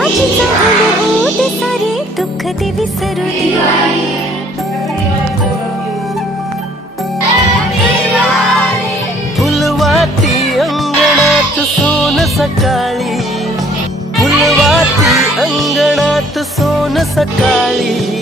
माझी चाहूल होऊ दे सारे दुःख ते विसरू दे। फुलवाती अंगणात सोन सकाळी, फुलवाती अंगणात सोन सकाळी।